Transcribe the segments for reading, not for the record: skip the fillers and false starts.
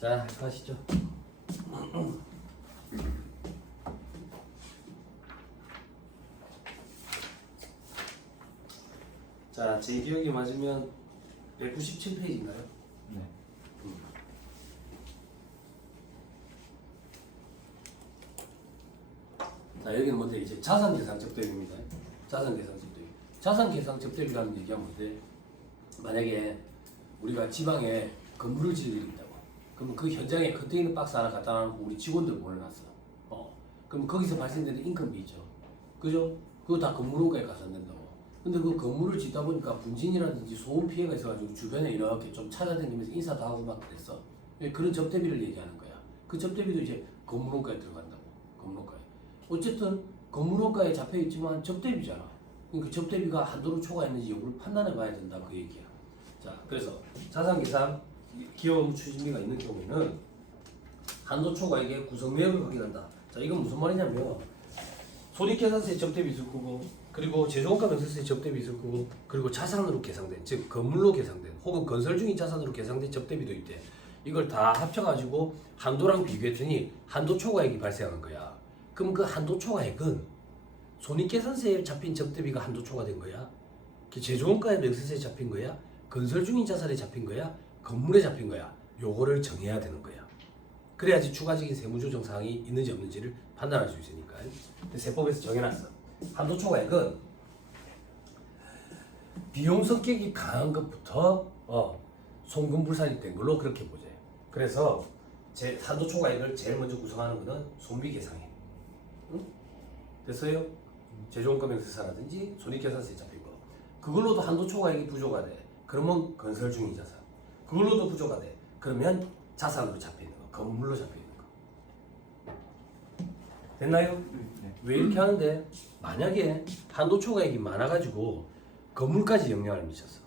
자, 하시죠. 자, 제 기억이 맞으면 197페이지인가요? 네. 자, 여기는 뭔데 이제 자산계상 적대비입니다. 자산계상 적대비. 자산계상 적대비라는 얘기하면 뭔데? 만약에 우리가 지방에 건물을 지을 일이 있다고. 그러면 그 현장에 컨테이너 박스 하나 갖다 놓고 우리 직원들 보내놨어. 그럼 거기서 발생되는 인건비 있죠. 그죠? 그거 다 건물원가에 가산된다고. 근데 그 건물을 짓다 보니까 분진이라든지 소음 피해가 있어가지고 주변에 이렇게 좀 찾아다니면서 인사도 하고 막 그랬어. 그런 접대비를 얘기하는 거야. 그 접대비도 이제 건물원가에 들어간다고. 건물원가에. 어쨌든 건물원가에 잡혀 있지만 접대비잖아. 그러니까 접대비가 한도를 초과했는지 여부를 판단해 봐야 된다 그 얘기야. 자, 그래서 자산계상 기업 업무 추진비가 있는 경우에는 한도 초과액의 구성 내역을 확인한다. 자, 이건 무슨 말이냐면 손익계산서에 접대비 있을 거고, 그리고 제조원가 명세서에 접대비 있을 거고, 그리고 자산으로 계상된, 즉 건물로 계상된 혹은 건설 중인 자산으로 계상된 접대비도 있대. 이걸 다 합쳐가지고 한도랑 비교했더니 한도 초과액이 발생하는 거야. 그럼 그 한도 초과액은 손익계산서에 잡힌 접대비가 한도 초과된 거야? 제조원가의 명세서에 잡힌 거야? 건설 중인 자산에 잡힌 거야? 건물에 잡힌 거야? 요거를 정해야 되는 거야. 그래야지 추가적인 세무조정 사항이 있는지 없는지를 판단할 수 있으니까. 세법에서 정해놨어. 한도 초과액은 비용 성격이 강한 것부터 송금불산이 된 걸로 그렇게 보재. 그래서 한도 초과액을 제일 먼저 구성하는 것은 손비계상액. 응? 됐어요? 제조원가 명세서라든지 손익계산서에 잡힌 거. 그걸로도 한도 초과액이 부족하 돼. 그러면 건설 중인 자산. 그걸로도 부족하 돼. 그러면 자산으로 잡히는 거, 건물로 잡히는 거. 됐나요? 네. 왜 이렇게 하는데? 만약에 한도 초과액이 많아가지고 건물까지 영향을 미쳤어.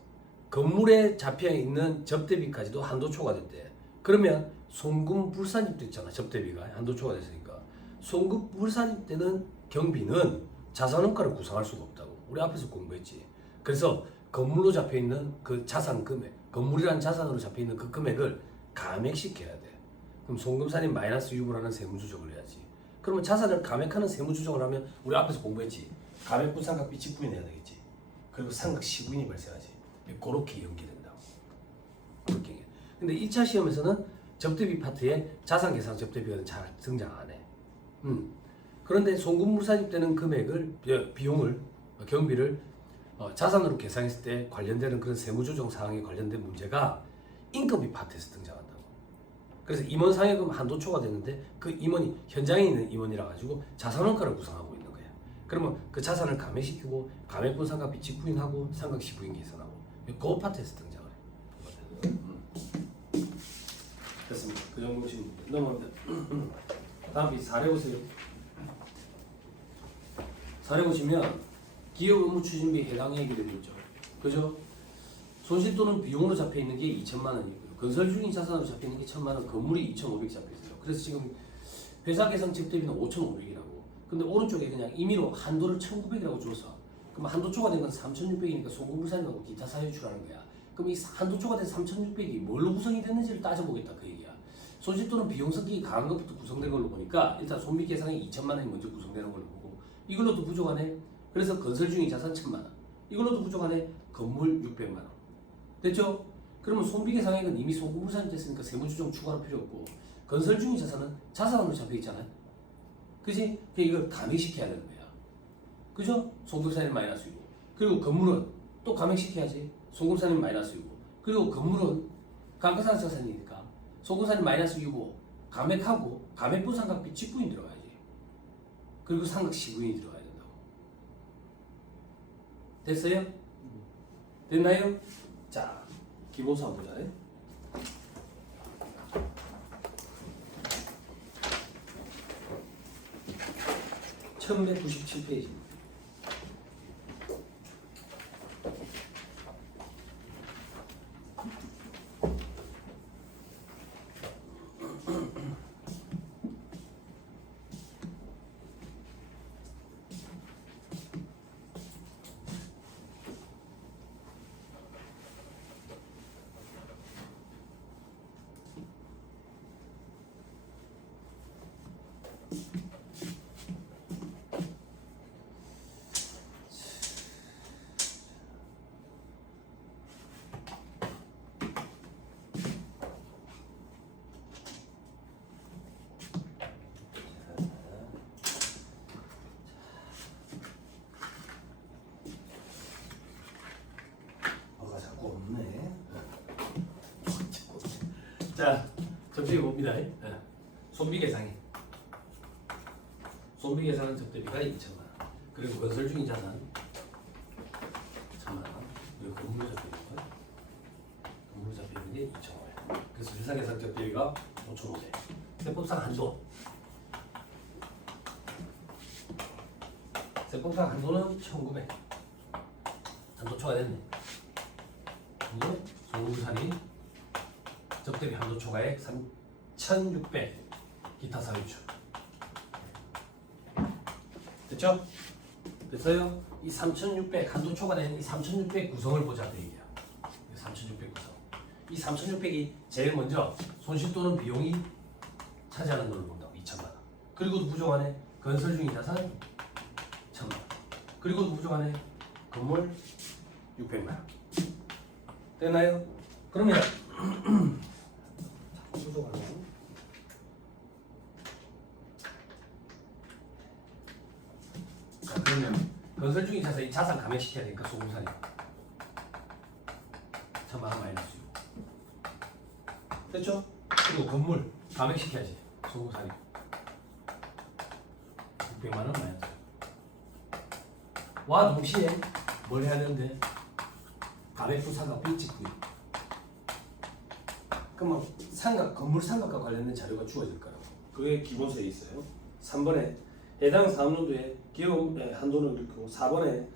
건물에 잡혀 있는 접대비까지도 한도 초과됐대. 그러면 송금불산입도 있잖아. 접대비가 한도 초과됐으니까. 송금불산입되는 경비는 자산원가를 구성할 수가 없다고. 우리 앞에서 공부했지. 그래서 건물로 잡혀 있는 그 자산 금액, 건물이라는 자산으로 잡혀 있는 그 금액을 감액시켜야 돼. 그럼 송금산입 마이너스 유보라는 세무조정을 해야지. 그러면 자산을 감액하는 세무조정을 하면 우리 앞에서 공부했지. 감액분상각비 직부인해야 되겠지. 그리고 상각시부인이 발생하지. 그렇게 연계된다고. 그렇게. 근데 1차 시험에서는 접대비 파트에 자산계상 접대비가 잘 등장 안 해. 그런데 송금물산입되는 금액을, 비용을, 경비를 자산으로 계산했을 때 관련되는 그런 세무조정 사항에 관련된 문제가 인건비 파트에서 등장한다고. 그래서 임원 상여금 한도 초과됐는데 그 임원이 현장에 있는 임원이라 가지고 자산원가를 구성하고 있는 거야. 그러면 그 자산을 감액시키고 감액분상각비 직부인하고 상각시부인 계산하고 그 파트에서 등장을 해. 됐습니다. 그 정도 보시면 넘어갑니다. 다음 페이지 4례 보세요. 4례 보시면 기업 업무 추진비 해당 얘기를 했죠. 그죠? 손실 또는 비용으로 잡혀 있는 게 2천만 원이고요. 건설 중인 자산으로 잡혀 있는 게 1천만 원, 건물이 2,500 잡혀 있어요. 그래서 지금 회사 계상 적대비는 5,500이라고. 근데 오른쪽에 그냥 임의로 한도를 1,900이라고 줬어. 그럼 한도 초과된 건 3,600이니까 송금불산하고 기타 사유출하는 거야. 그럼 이 한도 초과된 3,600이 뭘로 구성이 됐는지를 따져보겠다 그 얘기야. 손실 또는 비용 성격이 강한 것부터 구성된 걸로 보니까 일단 손익 계상이 2천만 원이 먼저 구성되는 걸로 보고 이걸로도 부족하네. 그래서 건설 중인 자산 1,000만 원. 이걸로도 부족하네. 건물 600만 원. 됐죠? 그러면 손비계상액은 이미 송금불산이 됐으니까 세무조정 추가로 필요 없고 건설 중인 자산은 자산으로 잡혀 있잖아요. 그지? 이걸 감액시켜야 되는 거야. 그죠? 송금산입 마이너스이고 그리고 건물은 또 감액시켜야지. 송금산입 마이너스이고 그리고 건물은 감가상 자산이니까 송금산입 마이너스 이고 감액하고 감액분상각비 직부인 들어가야지. 그리고 상각시부인이 들어가야 된다고. 됐어요? 됐나요? 자, 기본사 보자. 1197페이지. 자, 접대비 봅니다. 예. 손비 계상이. 손비 계상은 접대비가 2천만 원. 그리고 건설 중인 자산 1천만 원. 그리고 건물 접대비가 건물 접대비는 2,500. 그래서 회사 계상 접대비가 5,500. 세법상 한도. 세법상 한도는 1,900. 한도 초과됐네. 그리고 소금산이 접대비 한도 초과액 3,600 기타 사유주. 됐죠? 됐어요? 이 3,600 한도 초과된 이 3,600 구성을 보자 그 얘기야. 3,600 구성. 이 3,600이 제일 먼저 손실 또는 비용이 차지하는 돈을 본다고 2천만 원. 그리고도 부족하네 건설 중인 자산 1,000만 원. 그리고도 부족하네 건물 600만 원. 됐나요? 그러면 부족하네. 자, 그러면 건설 중인 자산 이 자산 감액시켜야 되니까 소금산이 1,000만 원 마이너스 6. 됐죠? 그리고 건물 감액시켜야지 소금산이 600만 원 마이너스. 와 동시에 뭘 해야 되는데 감액부 상각비 직구입. 그러면 상각 건물 상각과 관련된 자료가 주어질 거라고. 그게 기본서에 있어요. 3번에 해당 사업년도에 기업 한도는 이렇고 4번에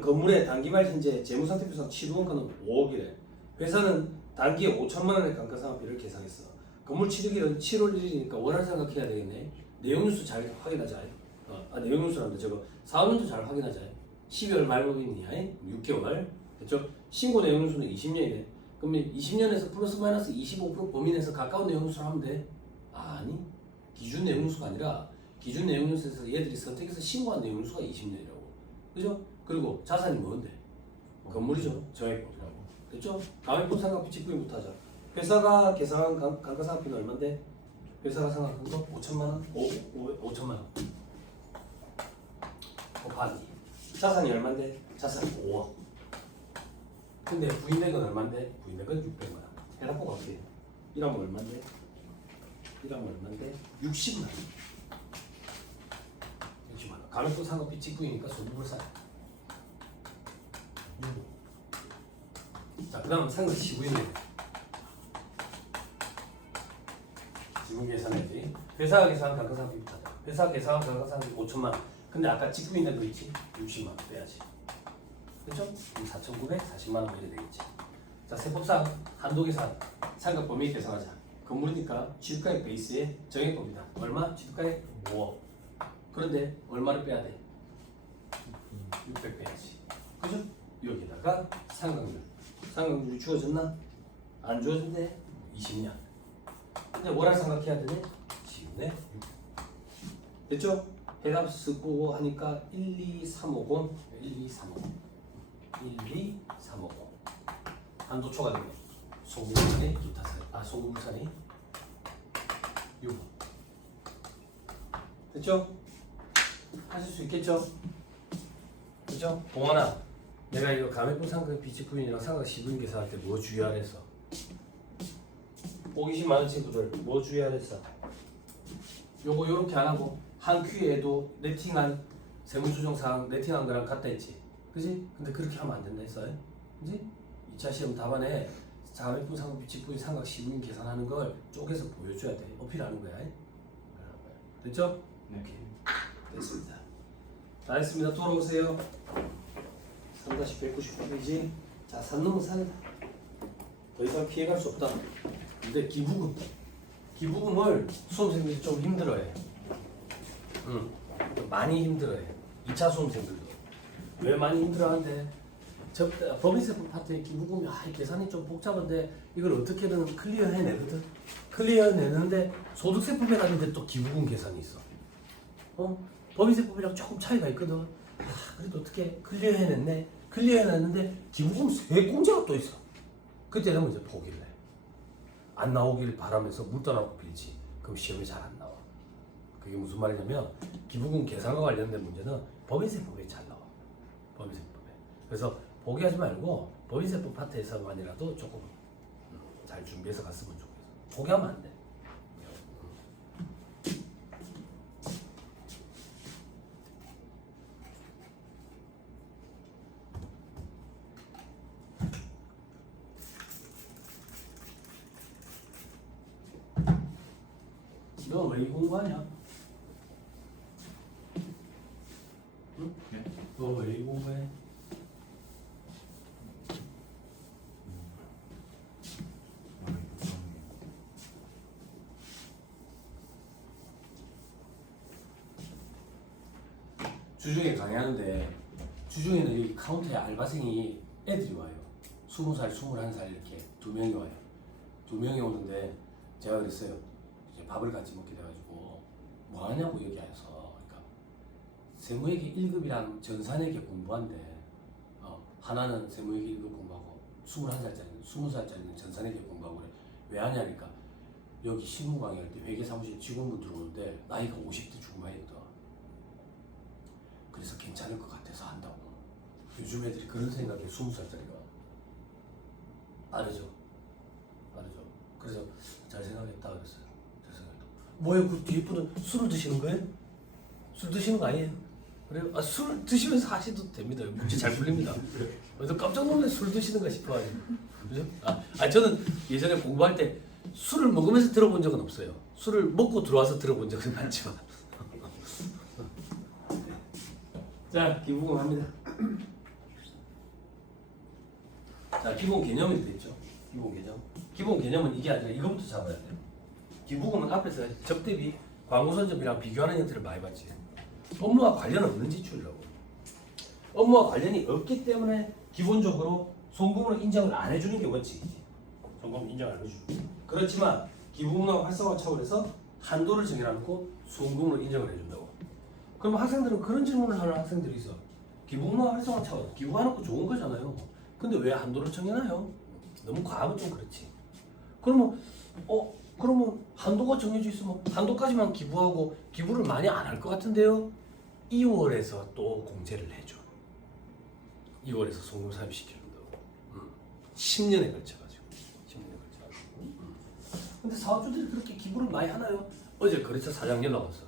건물의 단기말 현재 재무상태표상 취득원가는 5억이래. 회사는 단기에 5천만 원의 감가상각비를 계상했어. 건물 취득일은 7월 1일이니까 월할 생각해야 되겠네. 내용뉴스 잘 확인하자. 내용뉴스란다. 저거 사업년도 잘 확인하자. 12월 말법이냐? 6개월. 됐죠? 신고 내용뉴스는 20년이네. 그러면 20년에서 플러스 마이너스 25% 범위 내에서 가까운 내용뉴스를 하면 돼? 아니. 기준 내용뉴스가 아니라 기준 내용뉴스에서 얘들이 선택해서 신고한 내용뉴스가 20년이라고. 그죠? 그리고 자산이 뭔데? 건물이죠. 정액법이라고. 됐죠? 감액법 상각비 직구입부터 하자. 회사가 계산한 감가상각비는 얼마인데? 회사가 상각한 거 5천만 원? 5천만 원. 곱하기. 자산이 얼마인데? 자산 5억. 근데 부인된 건 얼마인데? 부인된 건 600만 원. 해답보가 어떻게 해? 이러면 얼마인데? 60만 원. 60만 원. 감액법 상각비 직구이니까 소득을 쌓여. 자, 그 다음 상각 시부인데 지분 계산해야지. 회사가 계산한 감가상각비 비슷하다. 회사가 계산한 감가상각비 5천만 원. 근데 아까 직구인데 거 있지? 60만 원 빼야지. 그렇죠? 4,940만 원 이래 되겠지. 자, 세법상 한도 계산 상각 범위 계산하자. 건물이니까 취득가액 베이스에 정액법이다. 얼마? 취득가액 5억. 그런데 얼마를 빼야 돼? 600 빼야지. 그죠? 여기다가 상각률. 상각률이 주어졌나? 안 주어졌네? 20년. 근데 월할 상각해야 되네? 지분의 6. 됐죠? 해답 쓰고 하니까 12350. 12350. 한도 초과된 거. 소금물산이 기타산. 소금물산이 6번. 됐죠? 하실 수 있겠죠? 그죠? 봉환아, 내가 이거 감액분 상각 비직구인이랑 상각 시부인 계산할 때 뭐 주의하라 했어? 호기심 많은 친구들 뭐 주의하라 했어? 요거 요렇게 안 하고 한 큐에도 네팅한 세무조정사항 네팅한 거랑 같다 했지? 그지? 근데 그렇게 하면 안 된다 했어요? 그지? 2차 시험 답안에 감액분 상각 비직구인 상각 시부인 계산하는 걸 쪼개서 보여줘야 돼. 어필하는 거야. 됐죠? 네. 오케이. 됐습니다. 다 했습니다. 돌아오세요. 3-199페이지. 자, 산 넘은 산이다. 더 이상 피해갈 수 없다. 근데 기부금을 수험생들이 좀 힘들어해. 많이 힘들어해. 2차 수험생들도. 왜 많이 힘들어하는데? 법인세법 파트의 기부금이 계산이 좀 복잡한데 이걸 어떻게든 클리어해내거든. 클리어해내는데 소득세법에 가는데 또 기부금 계산이 있어. 법인세법이랑 조금 차이가 있거든. 그래도 어떻게 클리어해냈네. 클리어해냈는데 기부금 세공제가 또 있어. 그때 되면 이제 포기를 해. 안 나오길 바라면서 물 떠나고 빌지. 그럼 시험이 잘 안 나와. 그게 무슨 말이냐면 기부금 계산과 관련된 문제는 법인세법에 잘 나와. 법인세법에. 그래서 포기하지 말고 법인세법 파트에서만이라도 조금 잘 준비해서 갔으면 좋겠어. 포기하면 안 돼. 너 왜 공부하냐? 응? 네? 너 왜 공부해? 주중에 강의하는데 주중에는 여기 카운터에 알바생이 애들이 와요. 20살, 21살 이렇게 2명이 와요. 2명이 오는데 제가 그랬어요. 이제 밥을 같이 먹게 돼가지고 뭐 하냐고 여기 와서. 그러니까 세무회계 1급이랑 전산회계 공부한대. 하나는 세무회계 1급 공부하고 21살짜리는 20살짜리는 전산회계 공부하고 그래. 왜 하냐니까 여기 신문 강의할 때 회계사무실 직원분 들어오는데 나이가 50대 중반이거든. 그래서 괜찮을 것 같아서 한다고. 요즘 애들이 그런 생각에 20살짜리가 빠르죠. 그래서 잘 생각했다 그랬어요. 잘 생각했다. 뭐예요? 그 뒤에 분은 술을 드시는 거예요? 술 드시는 거 아니에요? 그래요? 술 드시면서 하셔도 됩니다. 문제 잘 풀립니다. 그래서 깜짝 놀래 술 드시는가 싶어가지고. 그죠? 저는 예전에 공부할 때 술을 먹으면서 들어본 적은 없어요. 술을 먹고 들어와서 들어본 적은 많지만. 자, 기부금 합니다. 자, 기본 개념이 되겠죠. 기본 개념. 기본 개념은 이게 아니라 이거부터 잡아야 돼요. 기부금은 앞에서 적대비, 광고선점이랑 비교하는 형태를 많이 봤지. 업무와 관련 없는 지출이라고. 업무와 관련이 없기 때문에 기본적으로 송금으로 인정을 안 해주는 게 원칙이지. 송금 인정 안 해주고. 그렇지만 기부금과 활성화 차원에서 한도를 정해놓고 송금으로 인정을 해준다고. 그럼 학생들은 그런 질문을 하는 학생들이 있어. 기부금과 활성화 차원, 기부해놓고 좋은 거잖아요. 근데 왜 한도를 정해놔요? 너무 과하면 좀 그렇지. 그러면 한도가 정해져 있으면 한도까지만 기부하고 기부를 많이 안 할 것 같은데요? 2월에서 또 공제를 해줘. 2월에서 송금 삽입시켜준다고. 10년에 걸쳐가지고. 10년에 걸쳐가지고. 근데 사업주들이 그렇게 기부를 많이 하나요? 어제 거래처 사장 연락 왔어.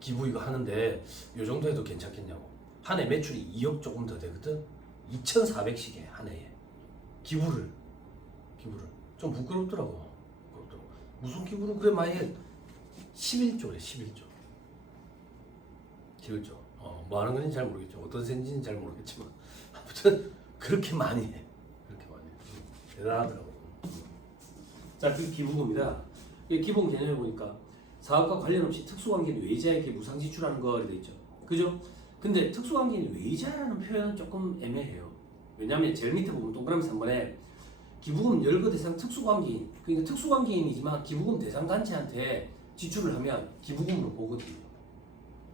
기부 이거 하는데 요 정도 해도 괜찮겠냐고. 한 해 매출이 2억 조금 더 되거든. 2,400씩 해, 한 해에. 기부를 좀 부끄럽더라고. 무슨 기부를 그래 많이 해? 11조래. 11조. 뭐 하는 건지 잘 모르겠죠. 어떤 셈인지는 잘 모르겠지만 아무튼 그렇게 많이 해. 대단하더라고. 자, 그 기부금이다. 기본 개념을 보니까 사업과 관련 없이 특수관계인 외자에게 무상 지출하는 거 되어 있죠. 그죠? 근데 특수관계인 외자라는 표현은 조금 애매해요. 왜냐하면 제일 밑에 보면 동그라미 3번에 기부금 열거 대상 특수관계인, 그러니까 특수관계인이지만 기부금 대상 단체한테 지출을 하면 기부금으로 보거든요.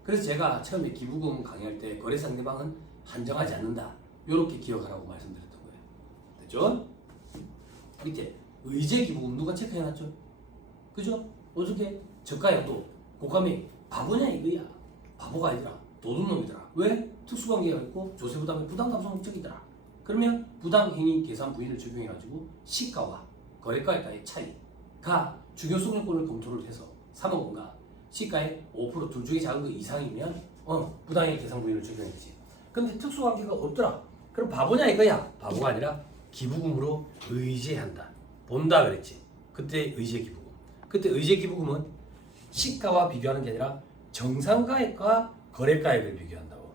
그래서 제가 처음에 기부금 강의할 때 거래 상대방은 한정하지 않는다. 이렇게 기억하라고 말씀드렸던 거예요. 됐죠? 밑에 의제 기부금 누가 체크해놨죠? 그죠? 어저께 저가야도 고감이 바보냐 이거야. 바보가 아니더라. 도둑놈이더라. 왜? 특수관계가 있고 조세부담이 부담감성 목적이더라. 그러면 부당행위 계산 부인을 적용해가지고 시가와 거래가액과의 차이가 중요성 요건을 검토를 해서 3억원과 시가의 5% 둘 중에 작은 거 이상이면 부당행위 계산 부인을 적용했지. 근데 특수관계가 없더라. 그럼 바보냐 이거야. 바보가 아니라 기부금으로 의제한다. 본다 그랬지. 그때 의제 기부금. 그때 의제 기부금은 시가와 비교하는 게 아니라 정상가액과 거래가액을 비교한다고.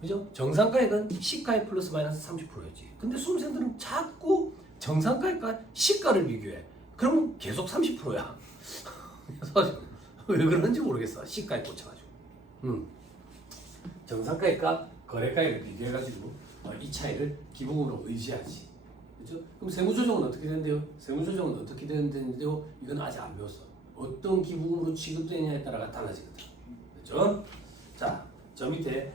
그죠? 정상가액은 시가액 플러스 마이너스 30%였지. 근데 수험생들은 자꾸 정상가액과 시가를 비교해. 그러면 계속 30%야. 그래서 왜 그런지 모르겠어. 시가에 꽂혀가지고. 정상가액과 거래가액을 비교해가지고 이 차이를 기부금으로 의지하지. 그죠? 그럼 세무조정은 어떻게 되는데요? 세무조정은 어떻게 되는데요? 이건 아직 안 배웠어. 어떤 기부금으로 취급되느냐에 따라가 달라지거든. 그죠? 자, 저 밑에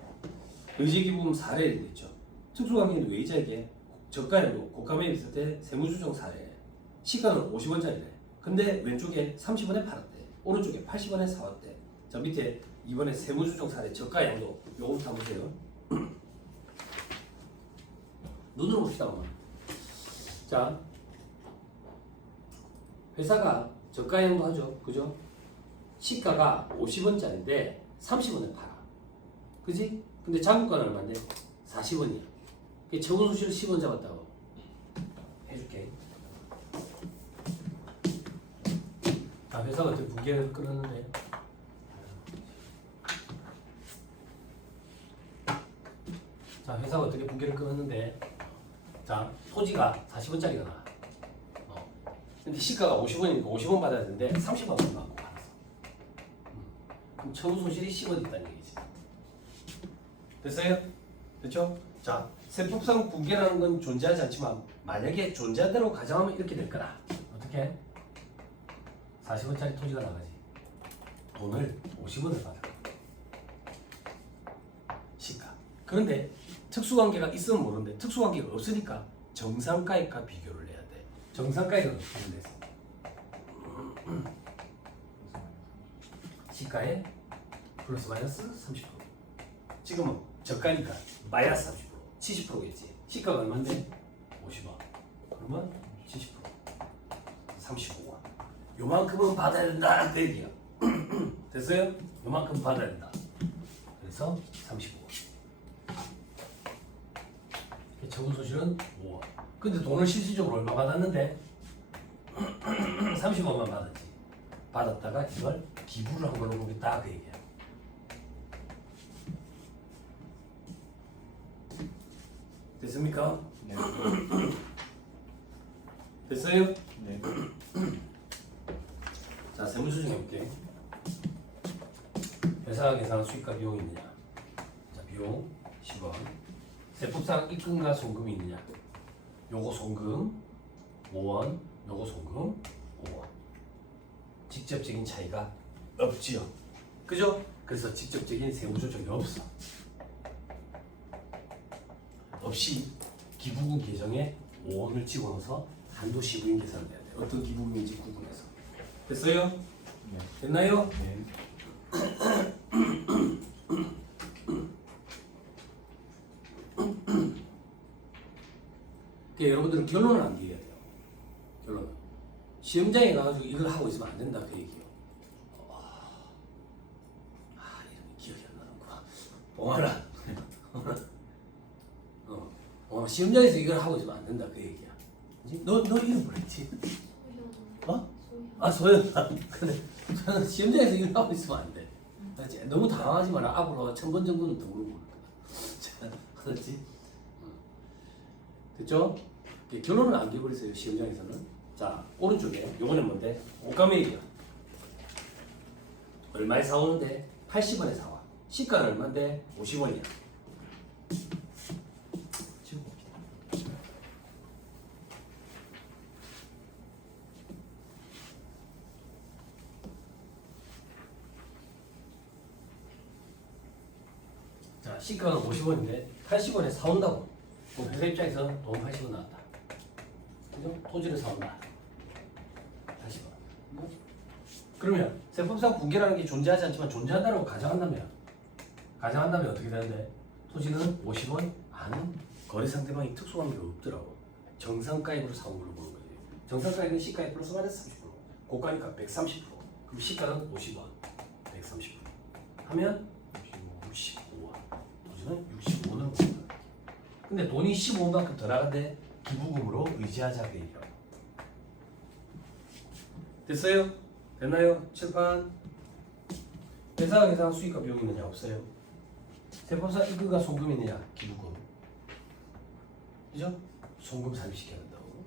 의제기부금 사례를 냈죠. 특수관계인 외자에게 저가율로 고가매입 있을 때 세무조정 사례. 시가는 50원짜리래. 근데 왼쪽에 30원에 팔았대. 오른쪽에 80원에 사왔대. 자, 밑에 이번에 세무조정 사례 저가 양도 요거부터 한번 보세요. 눈으로 봅시다. 자, 회사가 저가형도 하죠. 그죠? 시가가 50원짜리인데 30원에 팔아. 그지? 근데 자국가는 얼마인데? 40원이야. 처분소실을 10원 잡았다고 해줄게. 자, 회사가 어떻게 붕괴를 끊었는데? 자, 회사가 어떻게 붕괴를 끊었는데? 자, 토지가 40원짜리가 나와. 근데 시가가 50원이니까 50원 받아야 되는데 30원 받고 팔았어. 그럼 처분 손실이 10원 있다는 얘기지. 됐어요? 됐죠? 자, 세법상 붕괴라는 건 존재하지 않지만 만약에 존재한다고 가정하면 이렇게 될 거다. 어떻게? 40원짜리 토지가 나가지. 돈을 50원을 받아. 시가. 그런데 특수관계가 있으면 모르는데 특수관계가 없으니까 정상가액과 비교를 해야 돼. 정상가액은 어떻게 돼서? 시가에 플러스 마이너스 30%. 지금은 저가니까 마이너스 30%, 70%겠지. 시가가 얼마인데? 50원. 그러면 70%, 35원. 요만큼은 받아야 된다. 그 얘기야. 됐어요? 요만큼 받아야 된다. 그래서 35원. 처분 소실은 5원. 근데 돈을 실질적으로 얼마 받았는데? 30원만 받았지. 받았다가 이걸 기부를 한 걸로 보겠다. 그 얘기야. 됐습니까? 네. 됐어요? 네. 자, 세무수 중 해볼게. 회사가 계산한 수익과 비용이 있느냐? 자, 비용 10원. 세법상 입금과 송금이 있느냐? 요거 송금 5원, 요거 송금 5원. 직접적인 차이가 없지요. 그죠? 그래서 직접적인 세무 조정이 없어. 없이 기부금 계정에 5원을 집어넣어서 한도 시부인 계산을 해야 돼. 어떤 기부금인지 구분해서. 됐어요? 네. 됐나요? 네. 그러니까 여러분들은 결론을 안 내야 돼요. 결론은. 시험장에 가가지고 이걸 하고 있으면 안 된다 그 얘기요. 이름이 기억이 안 나는구나. 봉하나. 시험장에서 이걸 하고 있으면 안 된다 그 얘기야. 너 이름 뭐랬지? 소연. 근데 저는 시험장에서 이걸 하고 있으면 안 돼. 알았지? 너무 당황하지 마라. 앞으로 1000번 정도는 더 물어볼 거야. 알았지? 됐죠? 결론을 안 내버리세요 시험장에서는. 자, 오른쪽에 요거는 뭔데? 옷가메이야. 얼마에 사오는데? 80원에 사와. 시가는 얼마인데? 50원이야. 지금 봅시다. 자, 시가는 50원인데 80원에 사온다고. 그럼 회사 입장에서 돈 80원 나왔다. 그죠? 토지를 사온다. 80원. 그러면 세법상 붕괴라는 게 존재하지 않지만 존재한다고 가정한다면 어떻게 되는데? 토지는 50원 안은 거래 상대방이 특수관계가 없더라고. 정상가액으로 사온 걸로 보는 거지. 정상가액은 시가의 플러스 마이너스 30%. 고가니까 130%. 그럼 시가는 50원, 130% 하면 65원. 토지는 65원을 먹는 거야. 근데 돈이 15원만큼 더 나간데 기부금으로 의지하자 그 얘기라고. 됐어요? 됐나요? 칠판. 회사가 계산한 수익과 비용이 있느냐? 없어요. 세법상 입금과 송금이 있느냐? 기부금. 그죠? 송금 삽입시켜야 된다고.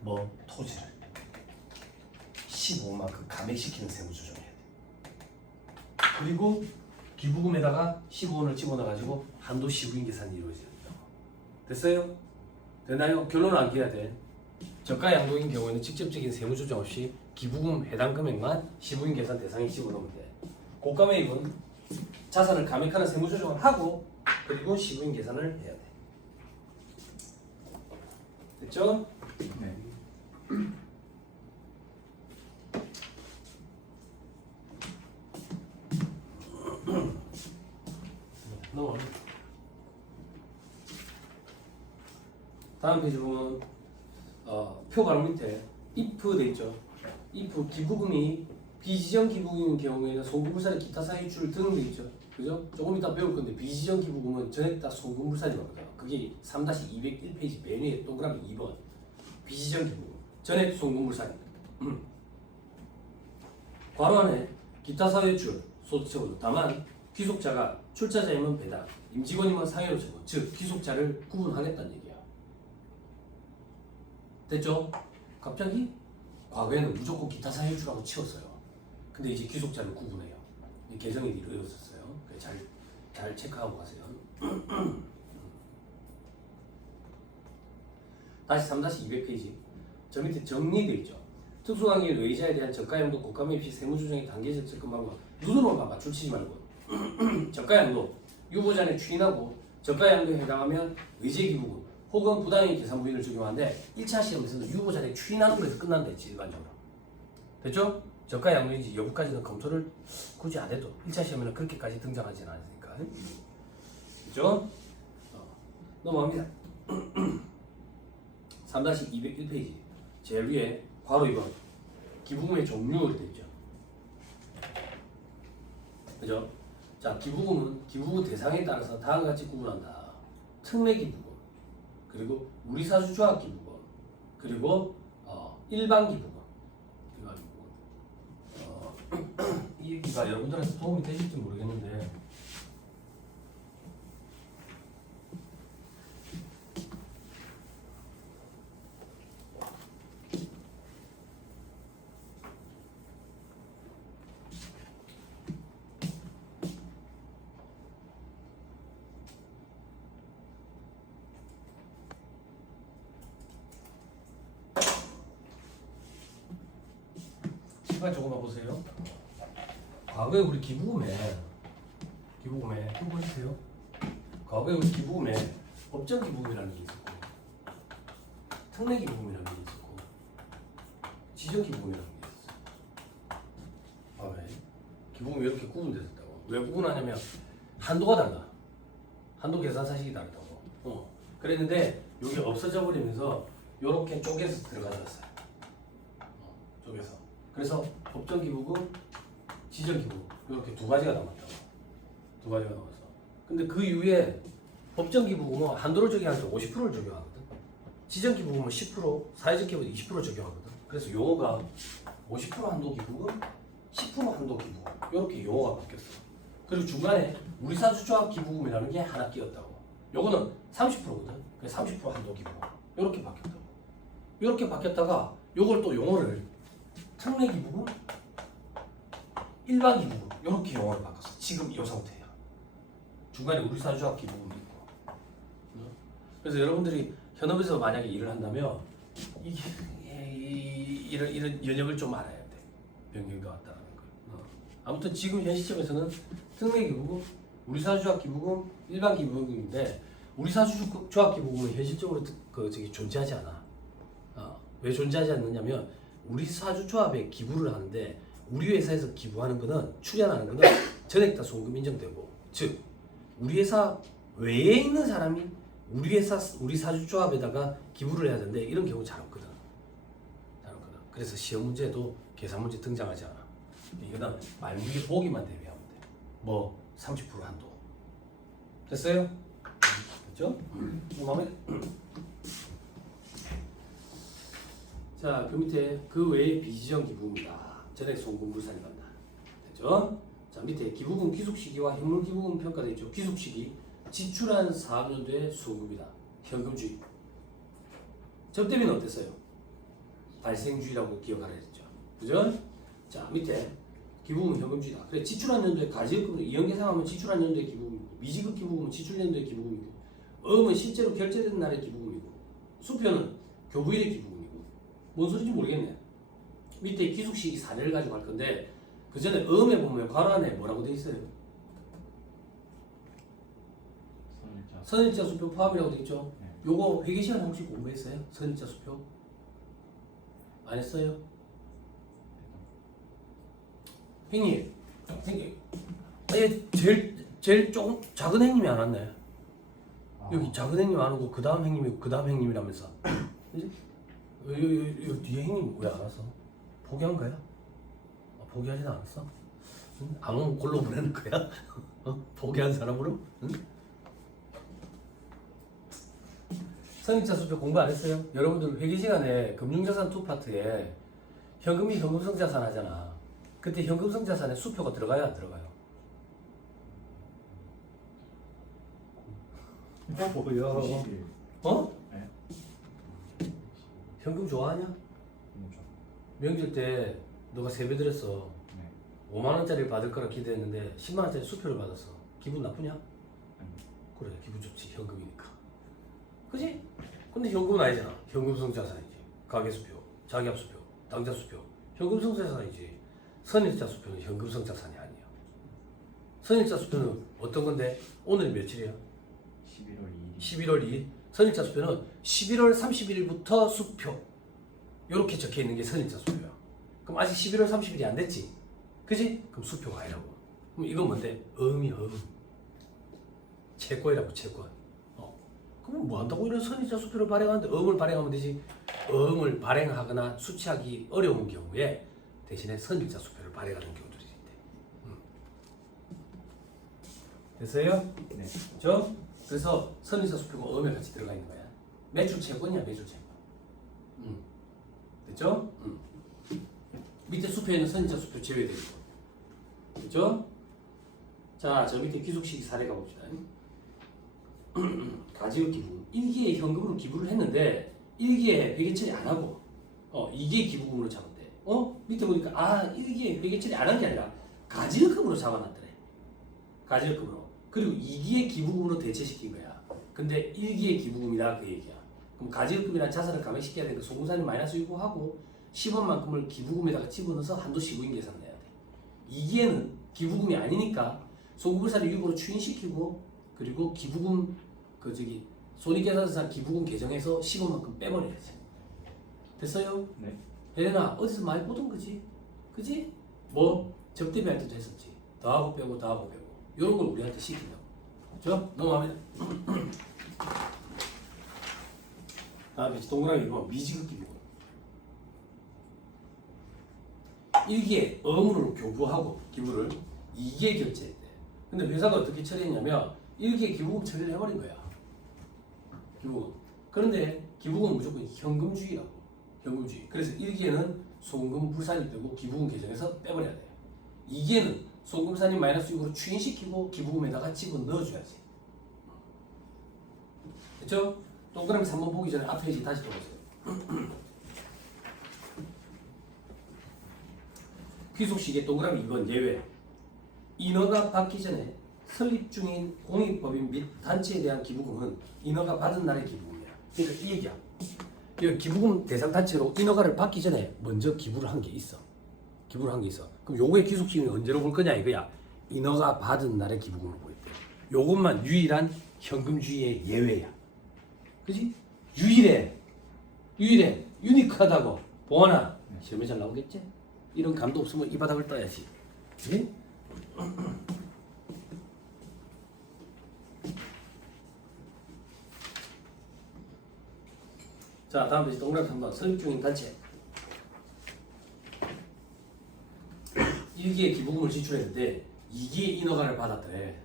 뭐? 토지를 15만큼 감액시키는 세무조정해야 돼. 그리고 기부금에다가 15원을 집어넣어가지고 한도 시부인 계산이 이루어져야 된다고. 됐어요? 되나요? 결론을 안겨야 돼. 저가 양도인 경우에는 직접적인 세무조정 없이 기부금 해당 금액만 시부인 계산 대상에 집어넣으면 돼. 고가 매입은 자산을 감액하는 세무조정을 하고 그리고 시부인 계산을 해야 돼. 됐죠? 네. 넘어. 다음 페이지 보면 표 바로 밑에 if 돼 있죠. if 기부금이 비지정 기부금인 경우에는 송금물살이 기타 사유출 등은 돼 있죠. 그죠? 조금 이따 배울 건데 비지정 기부금은 전액 다 송금물살이 나거든요. 그게 3-201페이지 맨 위에 동그라미 2번 비지정 기부금 전액 송금물살입니다. 괄호 안에 기타 사유출 소득처분 다만 귀속자가 출자자이면 배당, 임직원이면 상해로 처분, 즉 귀속자를 구분하겠다는 얘기야. 됐죠? 갑자기 과거에는 무조건 기타 사유출하고 치웠어요. 근데 이제 귀속자를 구분해요. 개정이 이루어졌어요. 잘 체크하고 가세요. 다시 3-200페이지. 저 밑에 정리되어 있죠. 특수관계인 의자에 대한 저가양도 고가매입 시 세무조정의 단계적 접근 방법. 눈으로만 봐봐. 줄치지 말고. 저가양도 유보자는 추인하고 저가양도에 해당하면 의제기부금 혹은 부당이익 계산 부인을 적용하는데 1차 시험에서는 유보자에 추인하는 거에서 끝난대 일반적으로. 됐죠? 저가양도인지 여부까지는 검토를 굳이 안 해도 1차 시험에는 그렇게까지 등장하지는 않으니까. 됐죠? 넘어갑니다. 3-201페이지 제일 위에 괄호 2번 기부금의 종류로 되어 있죠. 그죠? 자, 기부금은 기부금 대상에 따라서 다음과 같이 구분한다. 특례 기부금, 그리고 우리사주 조합 기부금, 그리고 일반 기부금. 이 얘기가 여러분들한테 도움이 되실지 모르겠는데 시간 조금만 보세요. 과거에 우리 기부금에 좀 보세요. 과거에 우리 기부금에 법정 기부금이라는 게 있었고 특례 기부금이라는 게 있었고 지정 기부금이라는 게 있었어. 과거에 기부금이 이렇게 구분됐었다고. 왜 구분하냐면 한도가 달라. 한도 계산 사식이 다르다고. 그랬는데 여기 없어져 버리면서 이렇게 쪼개서 들어가졌어요. 쪼개서. 그래서 법정 기부금, 지정 기부금 이렇게 두 가지가 남았다고. 두 가지가 남았어. 근데 그 이후에 법정 기부금은 한도를 적용할 때 50%를 적용하거든. 지정 기부금은 10%, 사회적 기부금은 20% 적용하거든. 그래서 용어가 50% 한도 기부금, 10% 한도 기부금 이렇게 용어가 바뀌었어. 그리고 중간에 우리사주조합 기부금이라는 게 하나 끼었다고. 요거는 30%거든. 그래서 30% 한도 기부금 이렇게 바뀌었다고. 이렇게 바뀌었다가 요걸 또 용어를 특례 기부금, 일반 기부금 이렇게 용어를 바꿨어. 지금 이 상태야. 중간에 우리사주조합 기부금이 있고. 그래서 여러분들이 현업에서 만약에 일을 한다면 이런 연역을 좀 알아야 돼. 변경도 왔다는 걸. 아무튼 지금 현 시점에서는 특례 기부금, 우리사주조합 기부금, 일반 기부금인데 우리사주조합 기부금은 현실적으로 존재하지 않아. 왜 존재하지 않느냐면 우리 사주조합에 기부를 하는데 우리 회사에서 기부하는 거는 출연하는 거는 전액 다 송금 인정되고, 즉 우리 회사 외에 있는 사람이 우리 회사 우리 사주조합에다가 기부를 해야 되는데 이런 경우 잘 없거든. 그래서 시험 문제도 계산 문제 등장하지 않아. 이거는 말문제 보기만 대비하면 돼. 뭐 30% 한도. 됐어요? 됐죠? 마음에. 자, 그 밑에 그 외에 비지정 기부금이다. 전액 송금 물산이 간다. 됐죠? 자, 밑에 기부금 귀속 시기와 현물 기부금 평가되어 있죠. 귀속 시기 지출한 사업연도의 소급이다. 현금주의. 접대비는 어땠어요? 발생주의라고 기억하라 했죠. 그죠? 자, 밑에 기부금은 현금주의다. 그래, 지출한 연도에 가지급금은 이연계상하면 지출한 연도의 기부금이고, 미지급 기부금은 지출 연도의 기부금이고, 어음은 실제로 결제된 날의 기부금이고, 수표는 교부일의 기부금이고. 뭔 소리인지 모르겠네. 밑에 기숙시기 사례를 가지고 할 건데 그 전에 어음에 보면 괄호 안에 뭐라고 돼 있어요? 선일자 수표 포함이라고 돼 있죠. 네. 요거 회계 시간 혹시 공부했어요? 선일자 수표? 안 했어요? 형님, 제일 조금 작은 형님이 안 왔네. 여기 작은 형님 안 오고 그 다음 형님이고 그 다음 형님이라면서. 그지? 요 뒤에 형님 왜 안 왔어? 포기한 거야? 포기하진 않았어? 응? 아무 걸로 보내는 거야? 포기한 사람으로? 응? 선입자 수표 공부 안 했어요? 여러분들 회계 시간에 금융자산 2파트에 현금이 현금성 자산 하잖아. 그때 현금성 자산에 수표가 들어가야 안 들어가요? 뭐야? 91. 어? 네. 현금 좋아하냐? 명절 때 너가 세배 드렸어. 네. 5만 원짜리를 받을 거라 기대했는데 10만 원짜리 수표를 받았어. 기분 나쁘냐? 그래, 기분 좋지. 현금이니까. 그지? 근데 현금은 아니잖아. 현금성 자산이지. 가계수표, 자기합수표, 당자수표. 현금성 자산이지. 선일자 수표는 현금성 자산이 아니야. 선일자 수표는 어떤 건데? 오늘이 며칠이야? 11월 2일. 11월 2일. 선일자 수표는 11월 30일부터 수표. 요렇게 적혀 있는 게 선일자 수표야. 그럼 아직 11월 30일이 안 됐지? 그지? 그럼 수표가 아니라고. 그럼 이건 뭔데? 어음이야, 어음. 채권이라고, 채권. 그럼 뭐 한다고 이런 선의자 수표를 발행하는데 어음을 발행하면 되지. 어음을 발행하거나 수취하기 어려운 경우에 대신에 선의자 수표를 발행하는 경우들이 있대. 됐어요? 네. 그죠? 그래서 선의자 수표가 어음에 같이 들어가 있는 거야. 매출 채권이야, 매출 채권. 됐죠? 밑에 수표에는 선의자 수표 제외되고. 됐죠? 자, 저 밑에 귀속식 사례 가봅시다. 가지의 기부금 1기에 현금으로 기부를 했는데 1기에 회계 처리 안 하고 2기에 기부금으로 잡았대. 밑에 보니까 1기에 회계 처리 안 한 게 아니라 가지의금으로 잡아놨더래. 가지의금으로. 그리고 2기에 기부금으로 대체시킨 거야. 근데 1기에 기부금이다 그 얘기야. 그럼 가지의금이란 자산을 감액시켜야 되니까 송금산이 마이너스 유고하고 10원만큼을 기부금에다가 집어넣어서 한도 15인 계산 내야 돼. 2기에는 기부금이 아니니까 송금산을 유고로 추인시키고 그리고 기부금 손익계산서 기부금 계정에서 10원만큼 빼버려야지. 됐어요? 네. 혜련아 어디서 많이 보던 거지? 그지? 뭐 접대비할 때도 했었지. 더하고 빼고 더하고 빼고 이런 걸 우리한테 시킨다고. 그죠? 넘어갑니다. 다음에 동그라미 이름 미지급 기부금. 1기에 어음으로 교부하고 기부를 2기에 결제했대. 근데 회사가 어떻게 처리했냐면 1기에 기부금 처리를 해버린 거야. 기부금. 그런데 기부금은 무조건 현금주의라고. 현금주의. 그래서 1기에는 송금 불산이 되고 기부금 계정에서 빼버려야 돼. 2기에는 송금산이 마이너스 6으로 추인시키고 기부금에다가 집어넣어줘야지. 됐죠? 동그라미 3번 보기 전에 앞 페이지 다시 보세요. 귀속시기의 동그라미 2번 예외. 인허가 받기 전에 설립 중인 공익법인 및 단체에 대한 기부금은 인허가 받은 날의 기부금이야. 그러니까 이 얘기야. 이 기부금 대상 단체로 인허가를 받기 전에 먼저 기부를 한 게 있어. 기부를 한 게 있어. 그럼 요거의 귀속시기는 언제로 볼 거냐 이거야. 인허가 받은 날의 기부금으로 보일 때. 요것만 유일한 현금주의의 예외야. 그지? 유일해. 유니크하다고. 봉환아, 시험에 잘 나오겠지? 이런 감도 없으면 이 바닥을 떠야지. 예? 자, 다음 페이지 동그라미 3번 설립 중인 단체 1기에 기부금을 지출했는데 2기에 인허가를 받았대.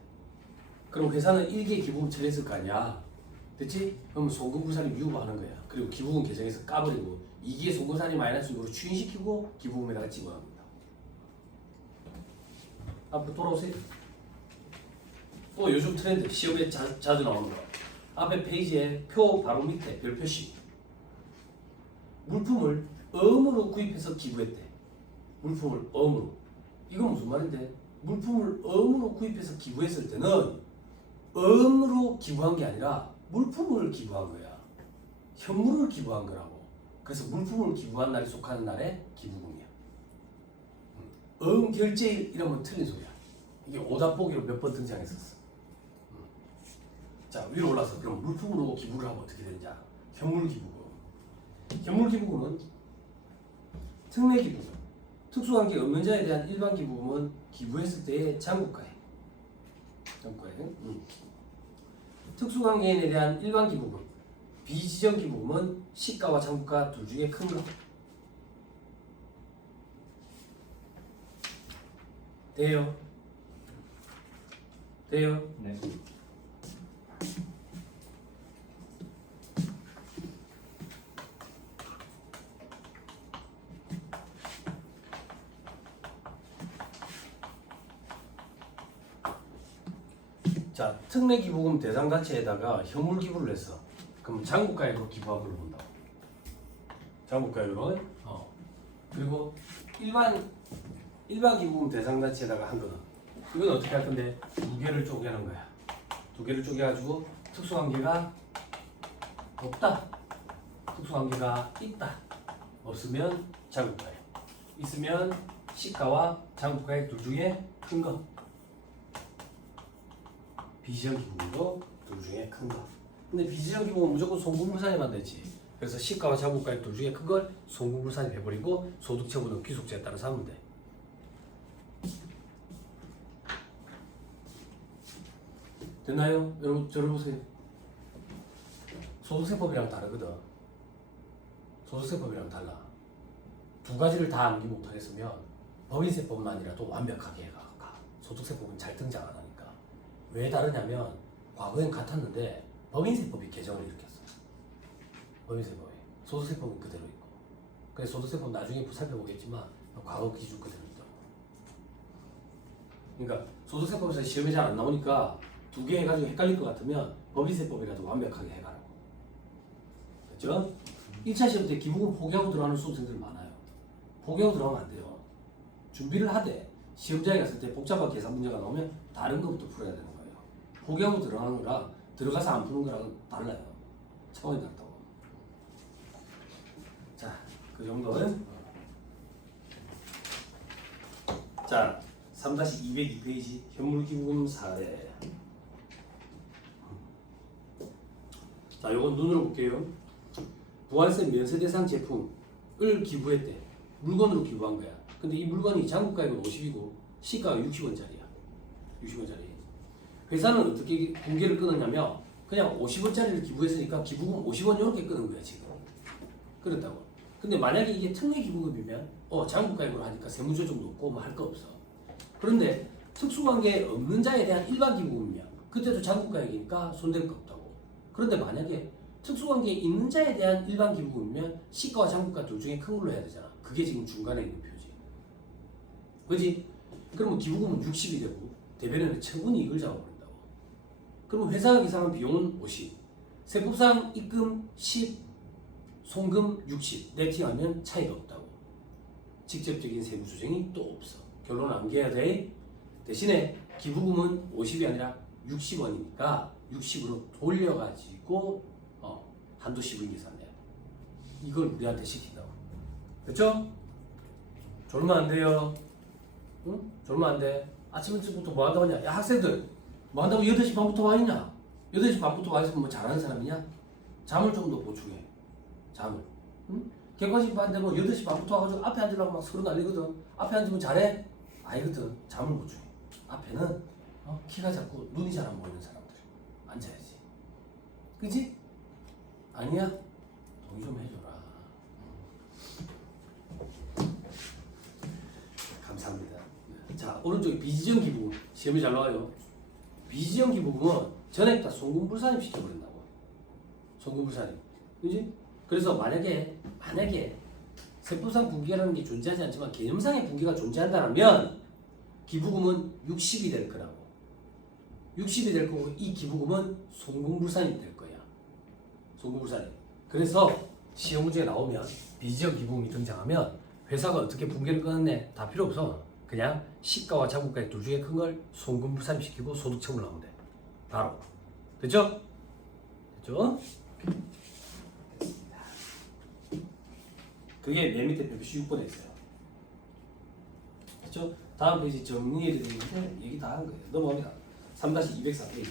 그럼 회사는 1기에 기부금 처리했을 거 아니야. 됐지? 그럼 송금부산이 유보하는 거야. 그리고 기부금 계정에서 까버리고 2기에 송금산이 마이너스 6으로 추인시키고 기부금에다가 집어넣는다. 앞으로 돌아오세요. 또 요즘 트렌드 시험에 자주 나오는 거. 앞에 페이지에 표 바로 밑에 별 표시. 물품을 어음으로 구입해서 기부했대. 물품을 어음으로. 이건 무슨 말인데? 물품을 어음으로 구입해서 기부했을 때는 어음으로 기부한 게 아니라 물품을 기부한 거야. 현물을 기부한 거라고. 그래서 물품을 기부한 날이 속하는 날에 기부금이야. 어음 결제일 이러면 틀린 소리야. 이게 오답보기로 몇 번 등장했었어. 자, 위로 올라서 그럼 물품으로 기부를 하면 어떻게 되느냐? 현물 기부금. 현물 기부금은 특례 기부금, 특수관계 없는 자에 대한 일반 기부금은 기부했을 때의 장부가액. 특수관계인에 대한 일반 기부금, 비지정 기부금은 시가와 장부가 둘 중에 큰 거. 돼요? 돼요? 네. 자, 특례기부금 대상자체에다가 현물기부를 했어. 그럼 장부가액으로 기부한 걸로 본다. 장부가액으로. 그리고 일반 기부금 대상자체에다가 한 거는 이건 어떻게 할 건데 두 개를 쪼개는 거야. 두 개를 쪼개가지고 특수관계가 없다. 특수관계가 있다. 없으면 장부가액. 있으면 시가와 장부가액 둘 중에 큰 거. 비지정 기부금도 둘 중에 큰 거. 근데 비지정 기부금은 무조건 송금불산에만 되지. 그래서 시가와 장부가액 둘 중에 큰 걸 송금불산에 해버리고 소득처분은 귀속제에 따라서 하면 돼. 됐나요? 여러분 저를 보세요. 소득세법이랑 다르거든. 소득세법이랑 달라. 두 가지를 다 암기 못하겠으면 법인세법만이라도 완벽하게 해가. 소득세법은 잘 등장 안 하니까. 왜 다르냐면 과거엔 같았는데 법인세법이 개정을 일으켰어. 법인세법이. 소득세법은 그대로 있고. 그래서 소득세법 나중에 살펴보겠지만 과거 기준 그대로 있다고. 그러니까 소득세법에서 시험에 잘 안 나오니까 두 개 해가지고 헷갈릴 것 같으면 법인세법이라도 완벽하게 해가라고. 그렇죠? 1차 시험 때 기부금 포기하고 들어가는 수험생들 많아요. 포기하고 들어가면 안 돼요. 준비를 하되 시험장에 갔을 때 복잡한 계산 문제가 나오면 다른 것부터 풀어야 되는 거예요. 포기하고 들어가는 거랑 들어가서 안 푸는 거랑은 달라요. 차원이 다르다고. 자, 그 정도는. 자, 3-202페이지 현물기부금 사례. 자, 요건 눈으로 볼게요. 부활세 면세 대상 제품을 기부했대. 물건으로 기부한 거야. 근데 이 물건이 장부가액은 50이고 시가가 60원짜리야. 60원짜리. 회사는 어떻게 공개를 끊었냐면 그냥 50원짜리를 기부했으니까 기부금 50원 이렇게 끊은 거야 지금. 그렇다고. 근데 만약에 이게 특례 기부금이면 장부가액으로 하니까 세무조정도 없고 뭐 할 거 없어. 그런데 특수관계에 없는 자에 대한 일반 기부금이면 그때도 장부가액이니까 손댈 거 없다고. 그런데 만약에 특수관계에 있는 자에 대한 일반 기부금이면 시가와 장부가 둘 중에 큰 걸로 해야 되잖아. 그게 지금 중간에 있는 표지. 그지? 그러면 기부금은 60이 되고 대변인은 처분이 이걸 잡아버린다고. 그러면 회사가 계산한 비용은 50, 세법상 입금 10, 송금 60, 네팅하면 차이가 없다고. 직접적인 세부 조정이 또 없어. 결론은 암기해야 돼. 대신에 기부금은 50이 아니라 60원이니까 60으로 돌려가지고 한도 10을 계산해. 이걸 우리한테 시킨다고. 그렇죠? 졸면 안 돼요. 응? 졸면 안 돼. 아침 일찍부터 뭐 한다고 하냐? 야, 학생들 뭐 한다고 8시 반부터 와 있냐? 8시 반부터 와 있으면 뭐 잘하는 사람이냐? 잠을 좀 더 보충해. 잠을. 응? 객관식 반인데 뭐 8시 반부터 와가지고 앞에 앉으려고 막 서로 난리거든. 앞에 앉으면 잘해? 아니거든. 잠을 보충해. 앞에는 키가 작고 눈이 잘 안 보이는 사람들 앉아야지. 그치? 아니야? 동의 좀 해줘라. 감사합니다. 자, 오른쪽에 비지정 기부금. 시험이 잘 나와요. 비지정 기부금은 전액 다 송금불산입 시켜버린다고. 송금불산입. 그지? 그래서 만약에 세법상 분기라는 게 존재하지 않지만 개념상의 분기가 존재한다면 기부금은 60이 될 거라고. 60이 될 거고 이 기부금은 송금불산이 될 거야. 송금불산이. 그래서 시험 문제에 나오면 비지정 기부금이 등장하면 회사가 어떻게 분기를 끊었네 다 필요 없어. 그냥 시가와 장부가액 둘 중에 큰 걸 송금불산 시키고 소득처분을 하면 돼. 바로. 됐죠? 됐죠? 됐습니다. 그게 맨 밑에 116번에 있어요. 됐죠? 다음 페이지 정리해드리는데 얘기 다 한 거예요. 넘어갑니다. 3-204페이지.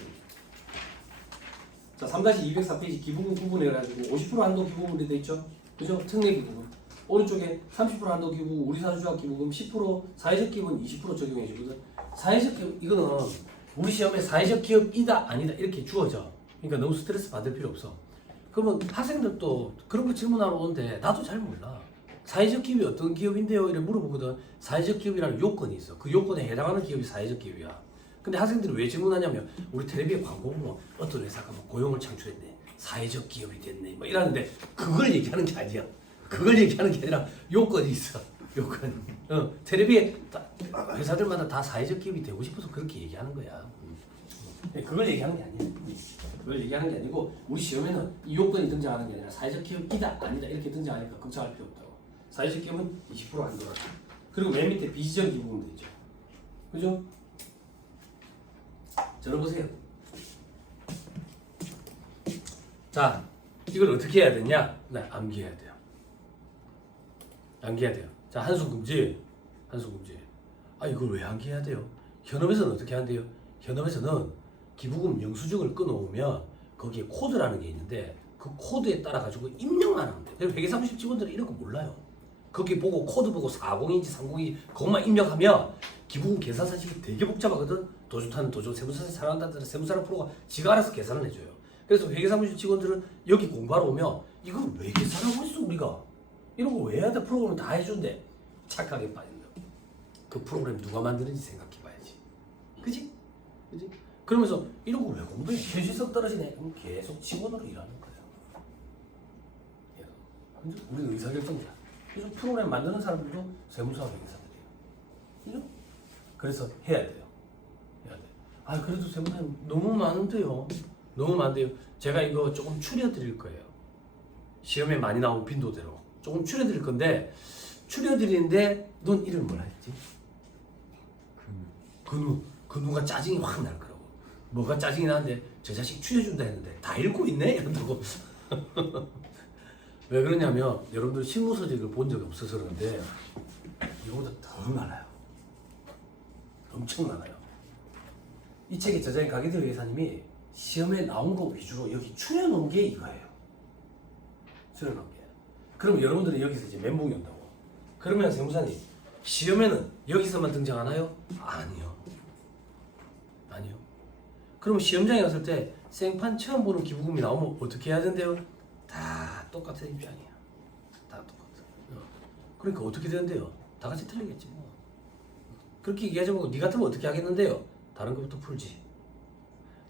자, 3-204페이지 기부금 구분해가지고 50% 한도 기부금이 돼 있죠? 그죠? 특례 기부금. 오른쪽에 30% 한도 기부, 우리 사주주학 기부금 10%, 사회적 기업은 20% 적용해 주거든. 사회적 기업, 이거는 우리 시험에 사회적 기업이다, 아니다, 이렇게 주어져. 그러니까 너무 스트레스 받을 필요 없어. 그러면 학생들도 그런 거 질문하러 오는데 나도 잘 몰라. 사회적 기업이 어떤 기업인데요? 이렇게 물어보거든. 사회적 기업이라는 요건이 있어. 그 요건에 해당하는 기업이 사회적 기업이야. 근데 학생들이 왜 질문하냐면 우리 텔레비에 광고 보면 어떤 회사가 뭐 고용을 창출했네. 사회적 기업이 됐네. 뭐 이러는데 그걸 얘기하는 게 아니야. 그걸 얘기하는 게 아니라 요건이 있어. 요건. 텔레비에 회사들마다 다 사회적 기업이 되고 싶어서 그렇게 얘기하는 거야. 그걸 얘기하는 게 아니야. 그걸 얘기하는 게 아니고 우리 시험에는 이 요건이 등장하는 게 아니라 사회적 기업이다 아니다 이렇게 등장하니까 걱정할 필요 없다고. 사회적 기업은 20% 한도라. 그리고 맨 밑에 비지정 기부금도 있죠. 그죠? 들어보세요. 자, 이걸 어떻게 해야 되냐? 네, 암기해야 돼요. 암기해야 돼요. 자, 한수 금지. 한수 금지. 아, 이걸 왜 암기해야 돼요? 현업에서는 어떻게 한대요? 현업에서는 기부금 영수증을 끊어오면 거기에 코드라는 게 있는데 그 코드에 따라 가지고 입력만 하면 돼요. 회계사무실 직원들은 이런 거 몰라요. 거기 보고 코드 보고 40인지 30인지 그것만 입력하면 기부금 계산사식이 되게 복잡하거든. 도주타는 도주, 세무사는 사랑한다는 세무사랑 프로가 지가 알아서 계산을 해줘요. 그래서 회계사무실 직원들은 여기 공부하러 오면 이걸 왜 계산하고 있어 우리가? 이런 거 왜 해야 돼? 프로그램 다 해준대. 착하게 빠진다. 그 프로그램 누가 만드는지 생각해봐야지. 그지? 그지? 그러면서 이런 거 왜 공부해? 현실성 떨어지네. 그럼 계속 직원으로 일하는 거야. 우리는 의사결정자. 그래서 프로그램 만드는 사람들도 세무사와 회계사들이에요. 그죠? 그래서 해야 돼요. 해야 돼. 아 그래도 세무사님 너무 많은데요. 너무 많은데요. 제가 이거 조금 추려드릴 거예요. 시험에 많이 나온 빈도대로 조금 추려드릴 건데 추려드리는데 넌 이름 뭐라 했지? 근우가 짜증이 확 날 거라고. 뭐가 짜증이 나는데 저 자식 추려준다 했는데 다 읽고 있네? 이런다고. 왜 그러냐면 여러분들 실무서적을 본 적이 없어서 그러는데 이거보다 더 많아요. 엄청 많아요. 이 책의 저자인 가계대 회사님이 시험에 나온 거 위주로 여기 추려놓은 게 이거예요. 추려놓은 게. 그럼 여러분들은 여기서 이제 멘붕이 온다고. 그러면 세무사님 시험에는 여기서만 등장하나요? 아니요. 아니요. 그럼 시험장에 갔을 때 생판 처음 보는 기부금이 나오면 어떻게 해야 된대요? 다 똑같은 입장이야. 다 똑같아. 그러니까 어떻게 되는데요? 다 같이 틀리겠지 뭐. 그렇게 얘기하지 말고 네 같으면 어떻게 하겠는데요? 다른 것부터 풀지.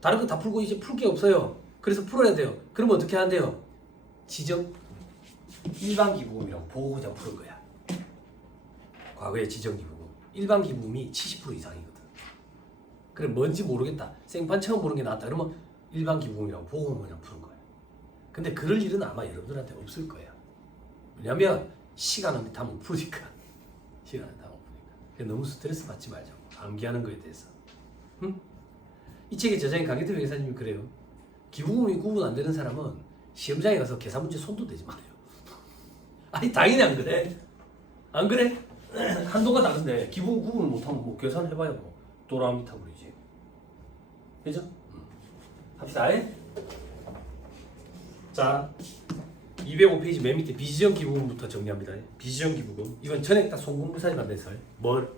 다른 거 다 풀고 이제 풀 게 없어요. 그래서 풀어야 돼요. 그러면 어떻게 한대요? 지정 일반 기부금이라고 보고 그냥 푸는 거야. 과거의 지정 기부금. 일반 기부금이 70% 이상이거든. 그래 뭔지 모르겠다. 생판 처음 보는 게 낫다. 그러면 일반 기부금이라고 보고 그냥 푸는 거야. 근데 그럴 일은 아마 여러분들한테 없을 거야. 왜냐면 시간은 다 못 푸니까. 시간은 다 못 푸니까. 너무 스트레스 받지 말자고. 암기하는 거에 대해서. 응? 이 책의 저자인 강혜태 회사님이 그래요. 기부금이 구분 안 되는 사람은 시험장에 가서 계산 문제 손도 대지 마요. 아니 당연히 안 그래. 안 그래? 한도가 다른데 기부금 구분을 못하면 뭐 계산해봐야 뭐 도라미 타버리지. 그죠? 합시다. 자 205페이지 맨 밑에 비지정 기부금부터 정리합니다. 비지정 기부금 이건 전액 다 송금부사에 관된 설. 뭘?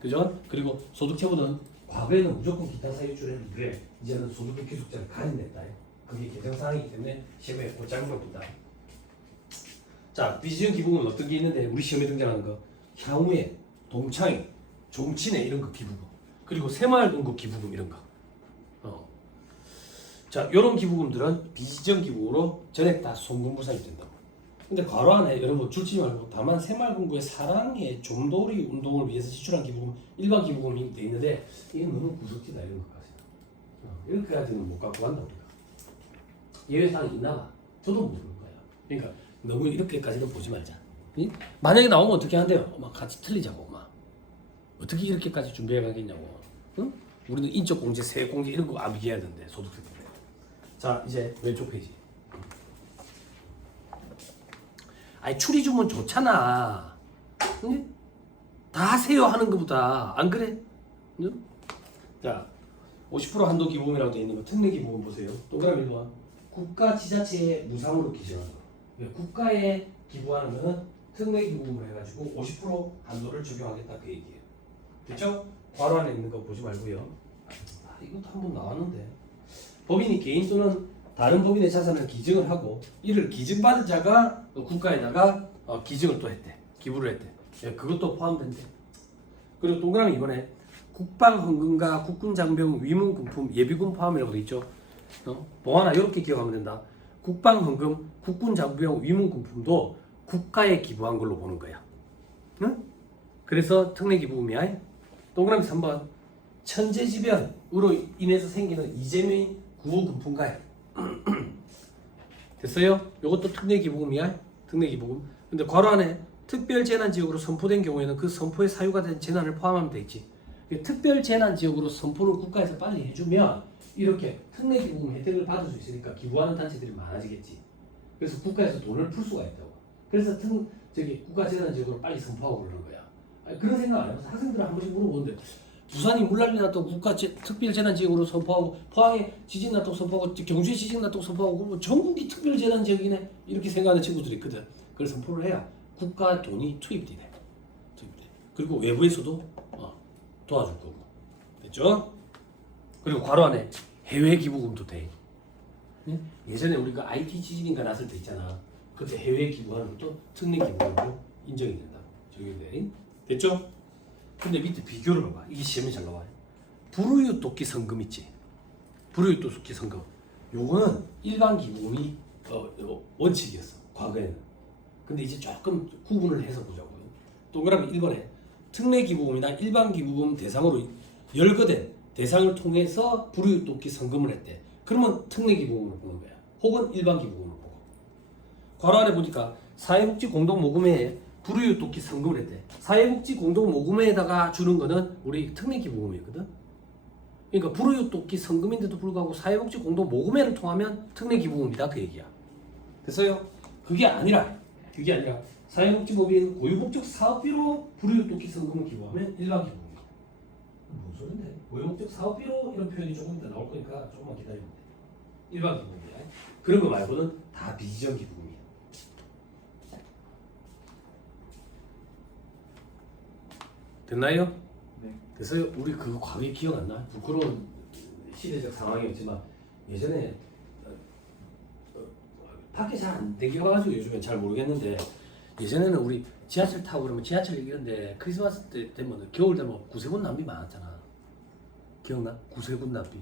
그죠? 그리고 소득체부는 과거에는 무조건 기타 사유 출했는데 이제는 소득의 기숙자를 가려냈다. 그게 개정사항이기 때문에 시험에 곧잘 물어본다. 자 비지정 기부금은 어떤 게 있는데 우리 시험에 등장하는 거 향후에 동창회, 종친회 이런 거 기부금 그리고 새마을금고 기부금 이런 거. 자, 이런 기부금들은 비지정 기부금으로 전액 다 송금부사입 된다고. 근데 괄호 안에 여러분 줄치지 말고 다만 새마을금고의 사랑의 좀도리 운동을 위해서 지출한 기부금 일반 기부금이 돼 있는데 이게 너무 구석지다 이런 것까지. 이렇게까지는 못 갖고 간다 우리가. 예외사항이 있나 봐. 저도 모르는 거야. 그러니까 너무 이렇게까지는 보지 말자. 응? 만약에 나오면 어떻게 한대요? 막 같이 틀리자고 막. 어떻게 이렇게까지 준비해 가겠냐고. 응? 우리는 인적 공제, 세액 공제 이런 거 암기해야 되는데 소득세 때문에. 자 이제 왼쪽 페이지. 아니 추리 주면 좋잖아. 응? 다 하세요 하는 것보다 안 그래? 응? 자 50% 한도 기부금이라고 되어 있는 거 특례 기부금 보세요. 동그라미 1번 국가 지자체에 무상으로 기증하는 거. 국가에 기부하는 거는 특례 기부금을 해가지고 50% 한도를 적용하겠다 그 얘기예요. 됐죠? 괄호 안에 있는 거 보지 말고요. 이것도 한번 나왔는데 법인이 개인 또는 다른 법인의 자산을 기증을 하고 이를 기증받은 자가 국가에다가 기증을 또 했대. 기부를 했대. 예, 그것도 포함된대. 그리고 동그라미 이번에 국방헌금과 국군장병 위문군품 예비군 포함이라고 돼 있죠. 봉하나 이렇게 기억하면 된다. 국방헌금, 국군장병 위문군품도 국가에 기부한 걸로 보는 거야. 응? 그래서 특례기부금이야. 동그라미 3번 천재지변으로 인해서 생기는 이재민 구호금품가야. 됐어요? 이것도 특례기부금이야. 특례기부금. 근데 괄호 안에 특별재난지역으로 선포된 경우에는 그 선포에 사유가 된 재난을 포함하면 되겠지. 특별재난지역으로 선포를 국가에서 빨리 해주면 이렇게 특례기부금 혜택을 받을 수 있으니까 기부하는 단체들이 많아지겠지. 그래서 국가에서 돈을 풀 수가 있다고. 그래서 국가재난지역으로 빨리 선포하고 그러는 거야. 아니, 그런 생각 안 해봐서 학생들 한 번씩 물어보는데 부산이 물난리 났다고 특별재난지역으로 선포하고 포항에 지진 났다고 선포하고 경주에 지진 났다고 선포하고 뭐 전국이 특별재난지역이네 이렇게 생각하는 친구들이 있거든. 그걸 선포를 해야 국가 돈이 투입돼. 그리고 외부에서도 도와줄 거고. 됐죠? 그리고 괄호 안에 해외 기부금도 돼. 예전에 우리가 IT 지진인가 났을 때 있잖아. 그때 해외 기부하는 것도 특례 기부금으로 인정이 된다. 적용돼. 됐죠? 근데 밑에 비교를 봐봐. 이게 시험에 잘 나와요. 불우유 돕기 성금 있지. 불우유 돕기 성금. 요거는 일반 기부금이 원칙이었어. 과거에는. 근데 이제 조금 구분을 해서 보자고요. 동그라미 1번에 특례 기부금이나 일반 기부금 대상으로 열거된 대상을 통해서 불우유 돕기 성금을 했대. 그러면 특례 기부금을 보는 거야. 혹은 일반 기부금을 보고. 괄호 안에 보니까 사회복지 공동모금회에 불우유 돕기 성금을 했대. 사회복지 공동모금회에다가 주는 거는 우리 특례 기부금이거든. 그러니까 불우유 돕기 성금인데도 불구하고 사회복지 공동모금회를 통하면 특례 기부금이다 그 얘기야. 됐어요? 그게 아니라 사회복지법인 고유목적 사업비로 불우유 돕기 성금을 기부하면 일반 기부금이야. 뭔 소린데? 고유목적 사업비로 이런 표현이 조금 이따 나올 거니까 조금만 기다리면 돼. 일반 기부금이야. 그런 거 말고는 다 비지정 기부금이야. 됐나요? 네. 됐어요? 우리 그거 과거에 기억 안 나? 부끄러운 시대적 상황이었지만 예전에 밖에 잘 안 되겨가지고 요즘엔 잘 모르겠는데 예전에는 우리 지하철 타고 그러면 지하철 이런데 크리스마스 때 되면 겨울 되면 구세군 낭비 많았잖아. 기억나? 구세군 낭비.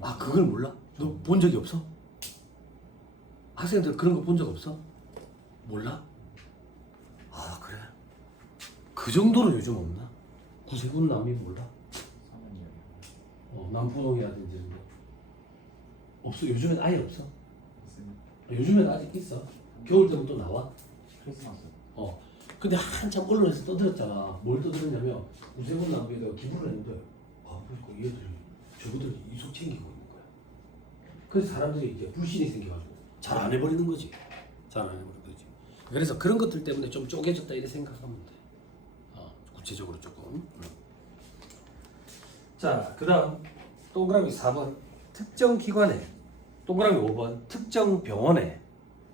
아 그걸 몰라? 너 본 적이 없어? 학생들 그런 거 본 적 없어? 몰라? 아 그래? 그 정도로 요즘 없나? 구세군 낭비 몰라? 남포동이라든지 이런 거 없어. 요즘엔 아예 없어. 요즘엔 아직 있어. 겨울 되면 또 나와. 크리스마스. 근데 한참 언론에서 떠들었잖아. 뭘 떠들었냐면 구세군 낭비에다가 기부를 했는데 보니까 얘들이 저거들 이속 챙기고 있는 거야. 그래서 사람들이 이제 불신이 생겨가지고 잘 안 해버리는 거지. 잘 안 해버리는 거지. 그래서 그런 것들 때문에 좀 쪼개졌다 이렇게 생각하면 돼. 구체적으로 조금. 자, 그다음 동그라미 4번 특정 기관에, 동그라미 5번 특정 병원에,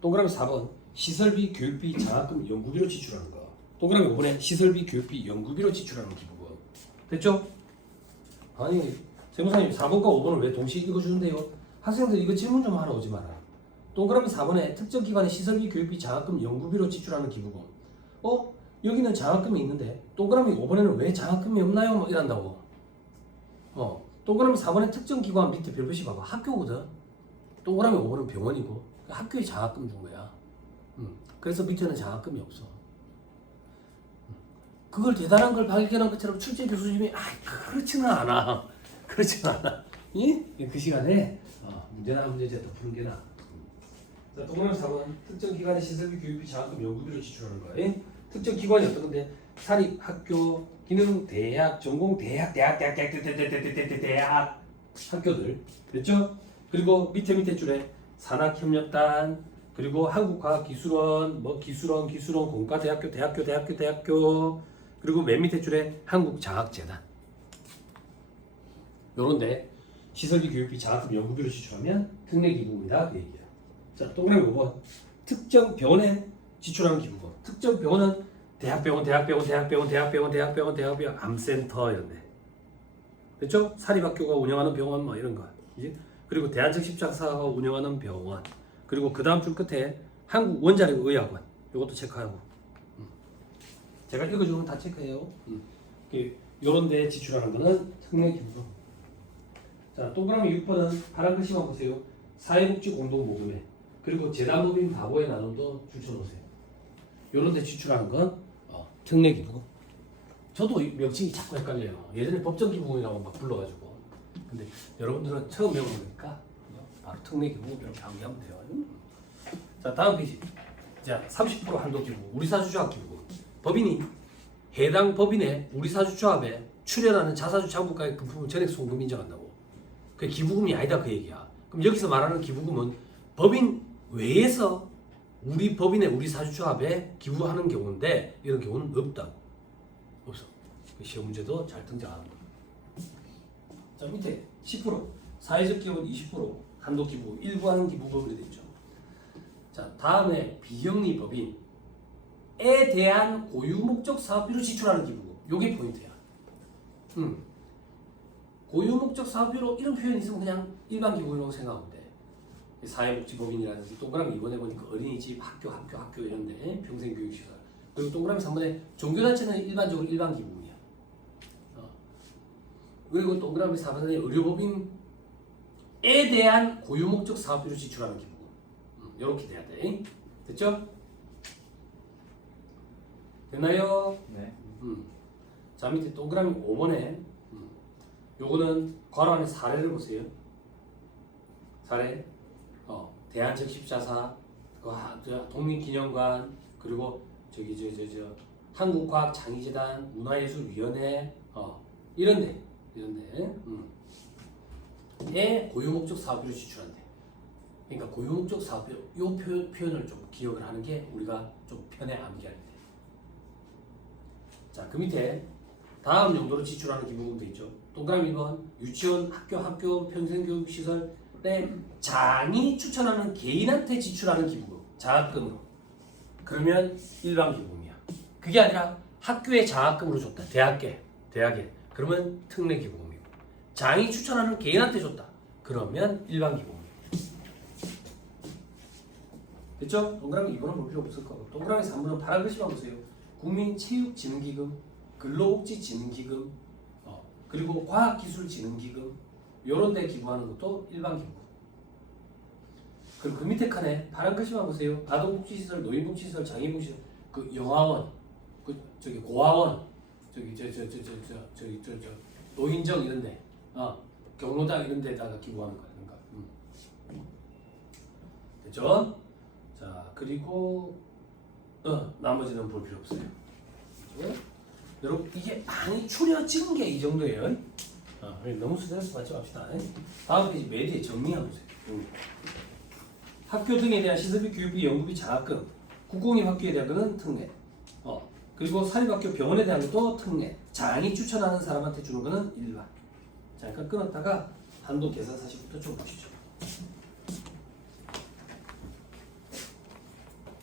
동그라미 4번 시설비, 교육비, 장학금, 연구비로 지출하는 거. 동그라미 5번에 시설비, 교육비, 연구비로 지출하는 기부금. 됐죠? 아니 세무사님 4번과 5번을 왜 동시에 읽어주는데요? 학생들 이거 질문 좀 하러 오지 마라. 동그라미 4번에 특정 기관의 시설비, 교육비, 장학금, 연구비로 지출하는 기부금. 여기는 장학금이 있는데 동그라미 5번에는 왜 장학금이 없나요? 뭐 이란다고. 동그라미 4번에 특정 기관 밑에 별표시 봐봐. 학교거든. 동그라미 5번은 병원이고 학교에 장학금 준 거야. 그래서 밑에는 장학금이 없어. 그걸 대단한 걸 발견한 것처럼 출제 교수님이 그렇지는 않아. 그렇지는 않아. 그 시간에 문제나 문제제 더 푸는 게 나아. 자, 동그라미 4번 특정 기관의 시설비, 교육비, 장학금, 연구비로 지출하는 거야. 특정 기관이 어떤 건데 사립 학교, 기능 대학, 전공 대학 학교들 됐죠? 그리고 밑에 줄에 산학협력단, 그리고 한국과학기술원, 기술원, 공과대학교, 대학교, 그리고 맨 밑에 줄에 한국장학재단. 요런데 시설비, 교육비, 장학금, 연구비로 지출하면 특례기부금이다 그 얘기야. 자, 동그라미 5번 특정 병원에 지출하는 기부금. 특정 병원은 대학병원, 암센터 이런데. 됐죠? 사립학교가 운영하는 병원 뭐 이런 거. 이제 그리고 대한적십자사가 운영하는 병원, 그리고 그 다음 줄 끝에 한국원자력의학원, 이것도 체크하고. 제가 읽어주는 건 다 체크해요. 요런 데 지출하는 거는 특례기부. 자, 동그라미 6번은 파란 글씨만 보세요. 사회복지공동모금회, 그리고 재단법인 바보의 나눔도 줄쳐놓으세요. 요런 데 지출하는 건 특례기부. 저도 명칭이 자꾸 헷갈려요. 예전에 법정기부금이라고 막 불러가지고. 근데 여러분들은 처음 배워보니까 바로 특례기부 이렇게 암기하면 돼요. 자, 다음 페이지. 자, 30% 한도기부, 우리사주조합기부. 법인이 해당 법인의 우리사주조합에 출연하는 자사주 장부가의 금품을 전액 송금 인정한다고. 그 기부금이 아니다 그 얘기야. 그럼 여기서 말하는 기부금은 법인 외에서 우리 법인의 우리사주조합에 기부하는 경우인데 이런 경우는 없다고. 없어. 그 시험 문제도 잘 등장하는 거야. 자, 밑에 10%, 사회적 기업은 20%, 한도 기부, 일부 하는 기부법으로 되어 있죠. 자, 다음에 비영리 법인에 대한 고유 목적 사업비로 지출하는 기부금. 요게 포인트야. 고유 목적 사업비로 이런 표현이 있으면 그냥 일반 기부라고 생각하면 돼. 사회복지법인이라든지 동그라미 2번에 보니까 어린이집, 학교 이런데 평생교육시설. 그리고 동그라미 3번에 종교단체는 일반적으로 일반 기부금이야. 그리고 동그라미 4번에 의료법인에 대한 고유 목적 사업비로 지출하는 기부금. 이렇게 돼야 돼. 됐죠? 됐나요? 네. 자, 밑에 동그라미 5번에 요거는 괄호 안에 사례를 보세요. 사례. 대한적십자사, 독립기념관, 그리고 한국과학장애재단, 문화예술위원회, 이런데 고유목적 사업비로 지출한대. 그러니까 고유목적 사업비, 요 표현을 좀 기억을 하는 게 우리가 좀 편해 암기할 때. 자, 그 밑에 다음 용도로 지출하는 기부금도 있죠. 동그라미 1번 유치원, 학교 평생교육시설에 장이 추천하는 개인한테 지출하는 기부금, 장학금으로. 그러면 일반 기부금이야. 그게 아니라 학교에 장학금으로 줬다. 대학에. 그러면 특례 기부금이고. 장이 추천하는 개인한테 줬다. 그러면 일반 기부금이고. 됐죠? 동그라미 2번은 볼 필요 없을 거고. 동그라미 3번은 파란 글씨만 보세요. 국민체육진흥기금, 근로복지진흥기금, 그리고 과학기술진흥기금, 요런 데 기부하는 것도 일반 기부. 그리고 그 밑에 칸에 파란 글씨만 보세요. 아동복지시설, 노인복지시설, 장애인복지시설, 그 영화원, 고아원, 노인정 이런데, 경로당 이런 데다가 기부하는 거야. 그러니까. 됐죠? 자, 그리고 나머지는 볼 필요 없어요. 여러분 이게 많이 추려진 게 이 정도예요. 너무 스트레스 받지 맙시다. 다음 페이지 매대 정리해 보세요. 학교 등에 대한 시설비, 교육비, 연구비, 장학금, 국공립 학교에 대한 거는 특례. 그리고 사립학교, 병원에 대한 것도 특례. 장이 추천하는 사람한테 주는 거는 일반. 자, 잠깐 끊었다가 한도 계산 사실부터 좀 보시죠.